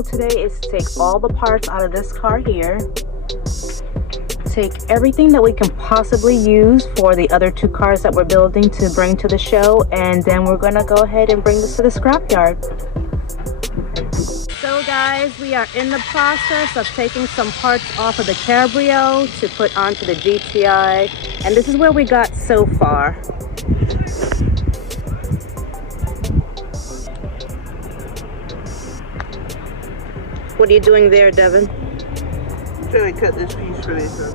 goal today is to take all the parts out of this car here, take everything that we can possibly use for the other two cars that we're building to bring to the show, and then we're gonna go ahead and bring this to the scrapyard. So guys, we are in the process of taking some parts off of the Cabrio to put onto the GTI, and this is where we got so far. What are you doing there, Devin? I'm trying to cut this piece for this.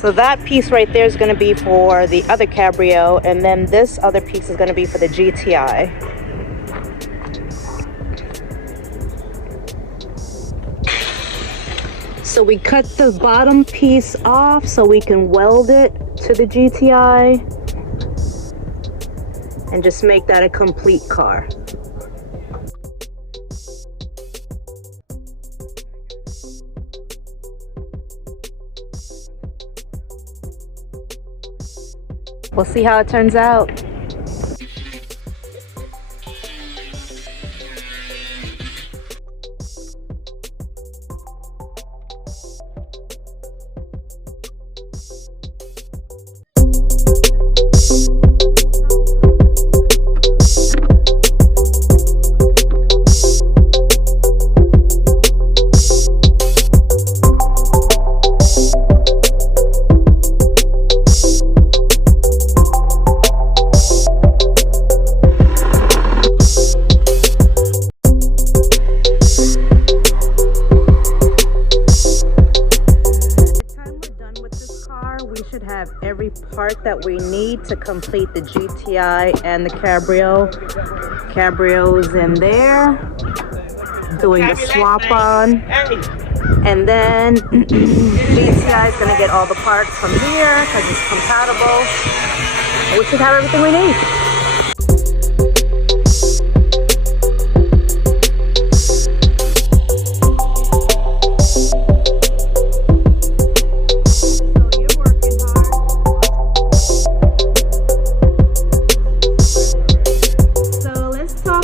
So that piece right there is going to be for the other Cabrio, and then this other piece is going to be for the GTI. So we cut the bottom piece off so we can weld it to the GTI and just make that a complete car. We'll see how it turns out. Have every part that we need to complete the GTI and the Cabrio. Cabrio's in there doing the swap on, and then GTI is going to get all the parts from here because it's compatible. We should have everything we need.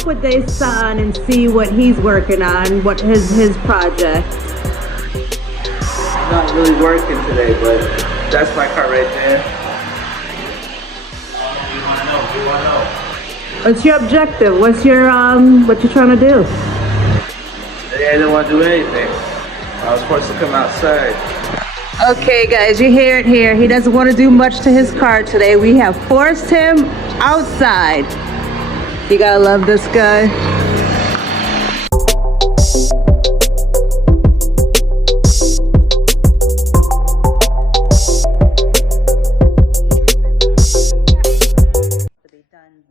With their son and see what he's working on, what his project. I'm not really working today, but that's my car right there. You wanna know? What's your objective? What's your what you're trying to do? Today I didn't want to do anything. I was forced to come outside. Okay guys, you hear it here. He doesn't want to do much to his car today. We have forced him outside. You gotta love this guy.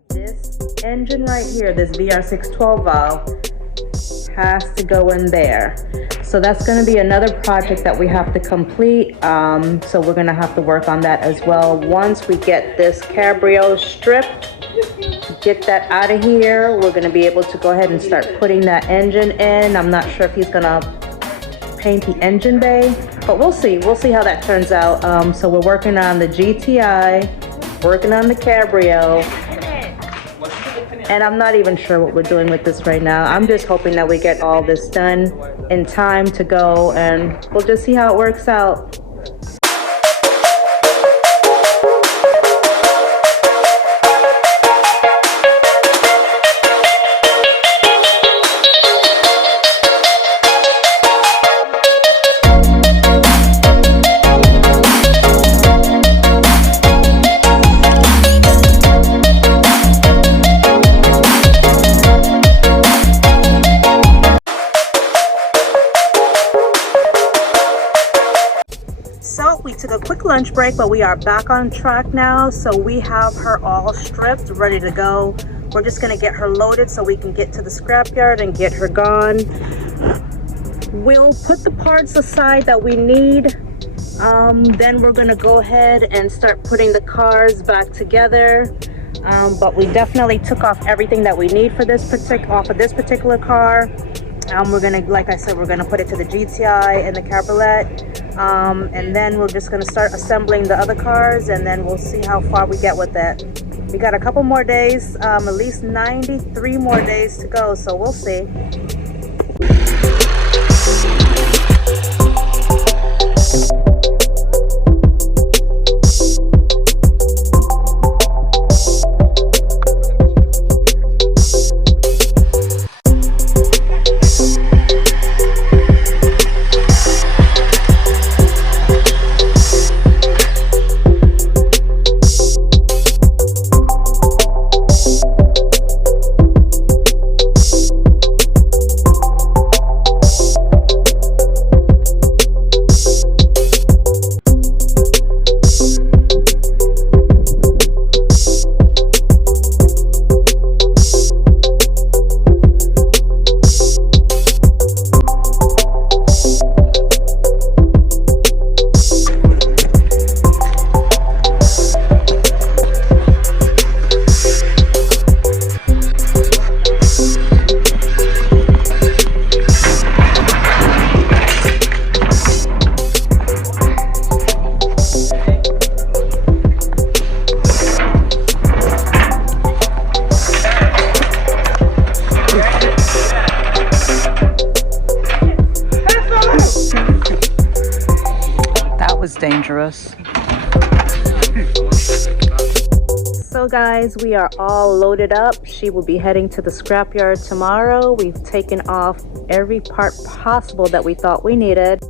This engine right here, this VR612 valve, has to go in there. So that's going to be another project that we have to complete. So we're going to have to work on that as well. Once we get this Cabrio stripped, get that out of here, we're going to be able to go ahead and start putting that engine in. I'm not sure if he's going to paint the engine bay, but we'll see how that turns out. So we're working on the GTI, working on the Cabrio, and I'm not even sure what we're doing with this right now. I'm just hoping that we get all this done in time to go, and we'll just see how it works out. We took a quick lunch break, but we are back on track now. So we have her all stripped, ready to go. We're just gonna get her loaded so we can get to the scrapyard and get her gone. We'll put the parts aside that we need. Then we're gonna go ahead and start putting the cars back together. But we definitely took off everything that we need for this particular car. We're gonna, like I said, we're gonna put it to the GTI and the Cabriolet. And then we're just gonna start assembling the other cars, and then we'll see how far we get with it. We got a couple more days, at least 93 more days to go, so we'll see. Dangerous. So guys, we are all loaded up. She will be heading to the scrapyard tomorrow. We've taken off every part possible that we thought we needed.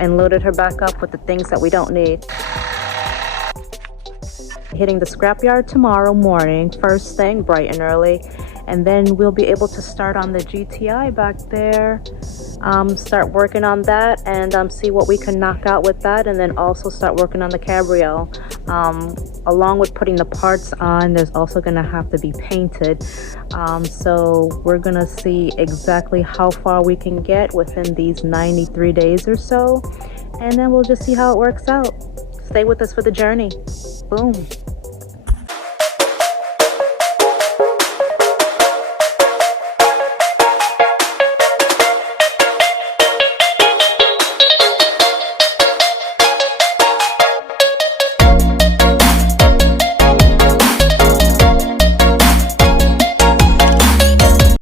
And loaded her back up with the things that we don't need. Hitting the scrapyard tomorrow morning, first thing, bright and early, and then we'll be able to start on the GTI back there, start working on that, and see what we can knock out with that, and then also start working on the Cabrio. Along with putting the parts on, there's also gonna have to be painted, so we're gonna see exactly how far we can get within these 93 days or so, and then we'll just see how it works out. Stay with us for the journey. Boom.